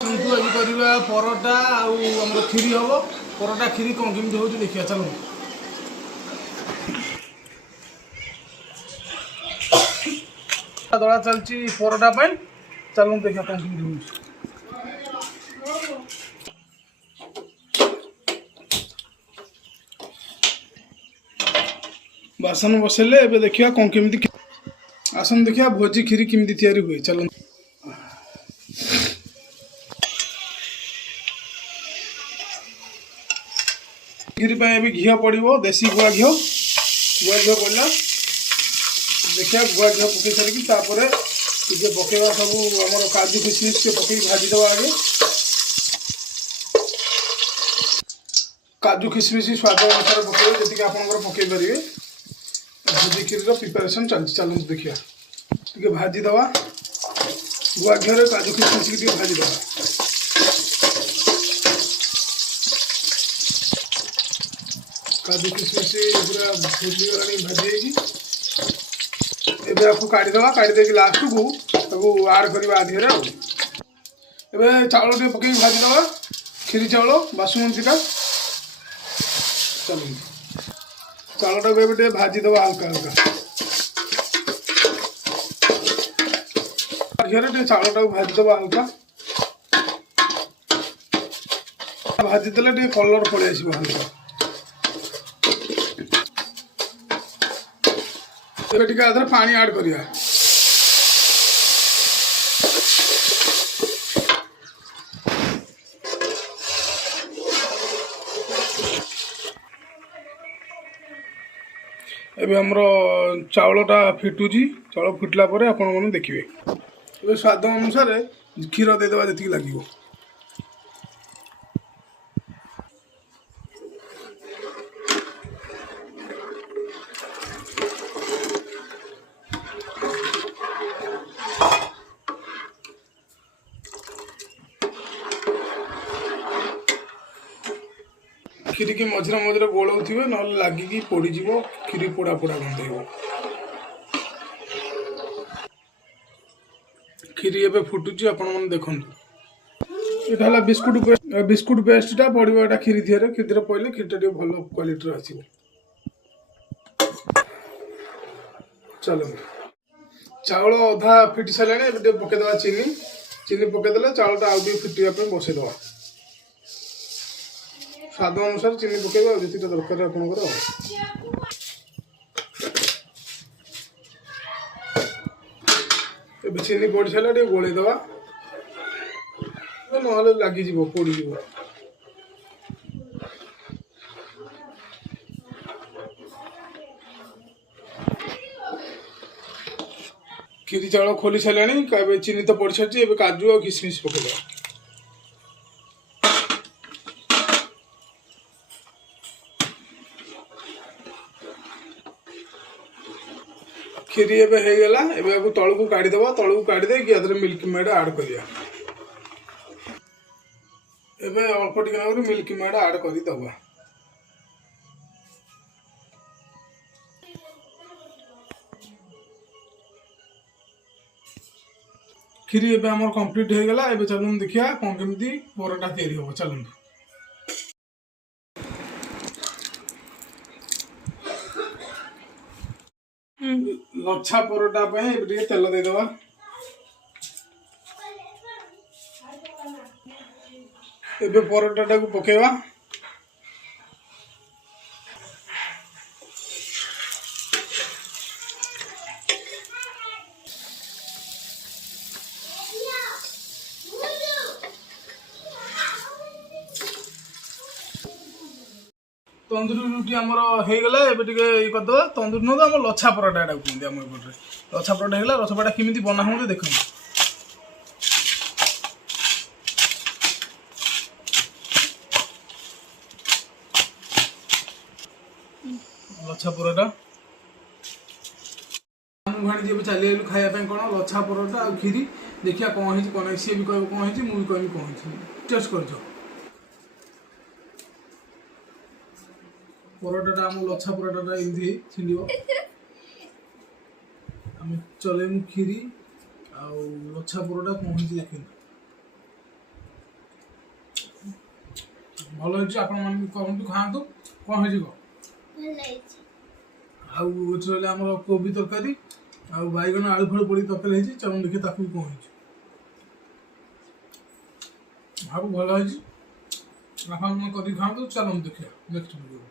କିନ୍ତୁ ଆଜି କରିବା ପରଟା ଆଉ ଆମର କ୍ଷୀରି ହେବ। ପରଟା କ୍ଷୀରି କ'ଣ କେମିତି ହେଉଛି ଦେଖିବା ଚାଲୁ। ଦଳା ଚାଲିଛି ପରଟା ପାଇଁ, ଚାଲନ୍ତୁ ଦେଖିବା କ'ଣ କେମିତି ହେଉଛି। ବାସନ ବସେଇଲେ ଏବେ ଦେଖିବା କ'ଣ କେମିତି। ଆସନ୍ତୁ ଦେଖିବା ଭୋଜି କ୍ଷୀରି କେମିତି ତିଆରି ହୁଏ, ଚାଲନ୍ତୁ। କ୍ଷୀରି ପାଇଁ ଏବେ ଘିଅ ପଡ଼ିବ, ଦେଶୀ ଗୁଆ ଘିଅ ପଡ଼ିଲା। ଦେଖିବା ଗୁଆ ଘିଅ ପକାଇ ସାରିକି ତାପରେ ଟିକେ ପକାଇବା ସବୁ ଆମର କାଜୁ କିସମିସ୍ ଟିକେ ପକାଇକି ଭାଜିଦେବା ଆଗେ। କାଜୁ କିସମିସ୍ ସ୍ୱାଦ ଅନୁସାରେ ପକାଇବେ, ଯେତିକି ଆପଣଙ୍କର ପକାଇ ପାରିବେ। ଭୋଜି କ୍ଷୀରିର ପ୍ରିପାରେସନ୍ ଚାଲିଛି, ଚାଲନ୍ତୁ ଦେଖିବା। ଟିକେ ଭାଜିଦେବା ଗୁଆ ଘିଅରେ କାଜୁ କିସମିସ୍କି ଟିକେ ଭାଜିଦେବା। କାଜୁ କିସମିସ୍ ପୁରା ଭୁଜିଗଲାଣି ଭାଜି ହେଇକି। ଏବେ ଆକୁ କାଢ଼ିଦେବା, କାଢ଼ି ଦେଇକି ଲାଷ୍ଟକୁ ତାକୁ ଆଡ଼୍ କରିବା ଆଧିରେ। ଆଉ ଏବେ ଚାଉଳ ଟିକେ ପକାଇକି ଭାଜିଦେବା, କ୍ଷୀରି ଚାଉଳ ବାସୁମତୀଟା। ଚାଲନ୍ତୁ ଚାଉଳଟାକୁ ଏବେ ଟିକେ ଭାଜିଦେବା ହାଲକା ହାଲକା। ଘିଅରେ ଟିକେ ଚାଉଳଟାକୁ ଭାଜିଦେବା ହାଲକା। ଭାଜିଦେଲେ ଟିକେ କଲର୍ ପଳେଇ ଆସିବ ହାଲକା। ଏବେ ଟିକେ ଆଧରେ ପାଣି ଆଡ୍ କରିବା। ଏବେ ଆମର ଚାଉଳଟା ଫିଟୁଛି, ଚାଉଳ ଫୁଟିଲା ପରେ ଆପଣମାନେ ଦେଖିବେ। ଏବେ ସ୍ୱାଦ ଅନୁସାରେ କ୍ଷୀର ଦେଇଦେବା ଯେତିକି ଲାଗିବ। କ୍ଷୀରିକି ମଝିରେ ମଝିରେ ଗୋଳଉଥିବେ, ନହେଲେ ଲାଗିକି ପୋଡ଼ିଯିବ, କ୍ଷୀରି ପୋଡ଼ା ପୋଡ଼ା ଗନ୍ଧେଇବ। କ୍ଷୀରି ଏବେ ଫୁଟୁଛି, ଆପଣମାନେ ଦେଖନ୍ତୁ। ଏଇଟା ହେଲା ବିସ୍କୁଟ ପେଷ୍ଟଟା ପଡ଼ିବ ଏଇଟା କ୍ଷୀରି ଦିହରେ। କ୍ଷୀରିରେ ପଡ଼ିଲେ କ୍ଷୀରିଟା ଟିକେ ଭଲ କ୍ୱାଲିଟିର ଆସିବ। ଚାଲନ୍ତୁ ଚାଉଳ ଅଧା ଫିଟି ସାରିଲାଣି, ଏବେ ଟିକେ ପକାଇଦେବା ଚିନି। ଚିନି ପକାଇଦେଲେ ଚାଉଳଟା ଆଉ ଟିକେ ଫିଟିବା ପାଇଁ ବସେଇଦେବା। ସ୍ୱାଦ ଅନୁସାରେ ଚିନି ପକାଇବା, ଆଉ ଯେତିକି ଦରକାର ଆପଣଙ୍କର। ଏବେ ଚିନି ପଡ଼ି ସାରିଲା, ଟିକେ ଗୋଳେଇଦେବା, ନହେଲେ ଲାଗିଯିବ, ପୋଡ଼ିଯିବ। କ୍ଷୀରି ଚାଉଳ ଖୋଲି ସାରିଲାଣି, ଏବେ ଚିନି ତ ପଡ଼ି ସାରିଛି। ଏବେ କାଜୁ ଆଉ କିସମିସ୍ ପକାଇଦେବା। କ୍ଷୀରି ଏବେ ହେଇଗଲା, ଏବେ ଆକୁ ତଳକୁ କାଢ଼ିଦେବା। ତଳକୁ କାଢ଼ି ଦେଇକି ଏଥିରେ ମିଲ୍କ ମେଡ୍ ଆଡ଼୍ କରିବା। ଏବେ ଅଳ୍ପ ଟିକେ ନାଗୁରୁ ମିଲ୍କ ମେଡ୍ ଆଡ଼୍ କରିଦେବା। କ୍ଷୀରି ଏବେ ଆମର କମ୍ପ୍ଲିଟ୍ ହେଇଗଲା। ଏବେ ଚାଲନ୍ତୁ ଦେଖିବା କ'ଣ କେମିତି ପରଟା ତିଆରି ହେବ, ଚାଲନ୍ତୁ। ଲଛା ପରଟା ପାଇଁ ଏବେ ଟିକେ ତେଲ ଦେଇଦେବା। ଏବେ ପରଟାଟାକୁ ପକାଇବା। ତନ୍ଦୁରୀ ରୁଟି ଆମର ହେଇଗଲା। ଏବେ ଟିକେ ଇଏ କରିଦେବା। ତନ୍ଦୁରୀ ନୁହଁ ତ, ଆମର ଲଛା ପରଟା ଏଟାକୁ କୁହନ୍ତି ଆମ ଏପଟରେ। ଲଛା ପରଟା ହେଇଗଲା। ଲଛା ପରଟା କେମିତି ବନା ହୁଅନ୍ତି ଦେଖନ୍ତୁ। ଲଛା ପରଟା ମୁଁ ଭାଣିଜି ଏବେ ଚାଲିଗଲୁ ଖାଇବା ପାଇଁ। କ'ଣ ଲଛା ପରଟା ଆଉ କ୍ଷୀରି। ଦେଖିବା କ'ଣ ହେଇଛି କ'ଣ ନାହିଁ। ସିଏ ବି କହିବ କ'ଣ ହେଇଛି, ମୁଁ ବି କହିବି କ'ଣ ହେଇଛି। ଟେଷ୍ଟ କରିଛ ପରଟାଟା, ଆମ ଲଛା ପରଟାଟା ଏମିତି ଛିଣ୍ଡିବ। ଆମେ ଚଲେଇମୁ କ୍ଷୀରି ଆଉ ଲଛା ପରଟା କ'ଣ ହେଇଛି ଦେଖିନ୍ତୁ। ଭଲ ହେଇଛି। ଆପଣମାନେ କରନ୍ତୁ ଖାଆନ୍ତୁ। କ'ଣ ହେଇଛି କହ? ଆଉ ଏଠି ରହିଲେ ଆମର କୋବି ତରକାରୀ ଆଉ ବାଇଗଣ ଆଳୁ ଫାଳୁ ପଡ଼ି ତରକାରୀ ହେଇଛି। ଚାଲନ୍ତୁ ଦେଖିବା ତାକୁ ବି କ'ଣ ହେଇଛି। ଭାବୁ ଭଲ ହେଇଛି। ଆପଣମାନେ କରିକି ଖାଆନ୍ତୁ। ଚାଲନ୍ତୁ ଦେଖିବା ନେକ୍ସଟ ଭିଡ଼ିଓ।